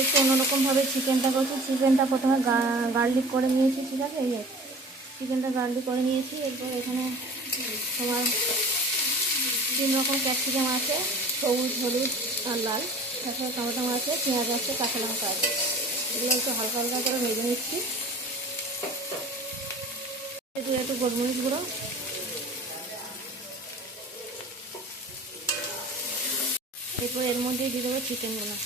একটু অন্যরকমভাবে চিকেনটা করছি। চিকেনটা প্রথমে গার্লিক করে নিয়েছি, ঠিক আছে? এই যে চিকেনটা গার্লিক করে নিয়েছি। এরপর এখানে তোমার 3 রকম ক্যাপসিকাম আছে, সবুজ, হলুদ আর লাল। তারপরে টমেটো আছে, পেঁয়াজ আছে, কাঁচা লঙ্কা আছে। এগুলো একটু হালকা হালকা করে ভেজে নিচ্ছি। একটু গোলমরিচ গুঁড়ো, এরপর এর মধ্যে দিয়ে দেবো চিকেনগুলো।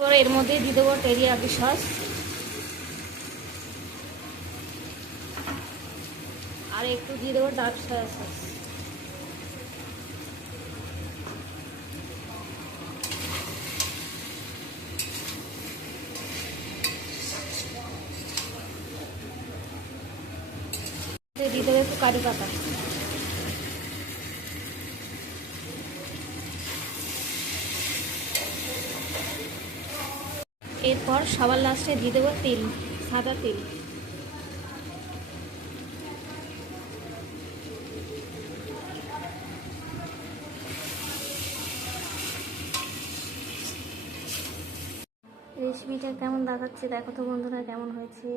এরপর এর মধ্যে দিয়ে দেবো টেরিয়াকি সস আর একটু দিয়ে দেবো ডার্ক সয়া সস। দিয়ে দেবো একটু কারি পাতা। এরপর সবার লাস্টে দিয়ে দেবো তেল, সাদা তেল। রেসিপিটা কেমন দেখাচ্ছে দেখো তো বন্ধুরা, কেমন হয়েছে।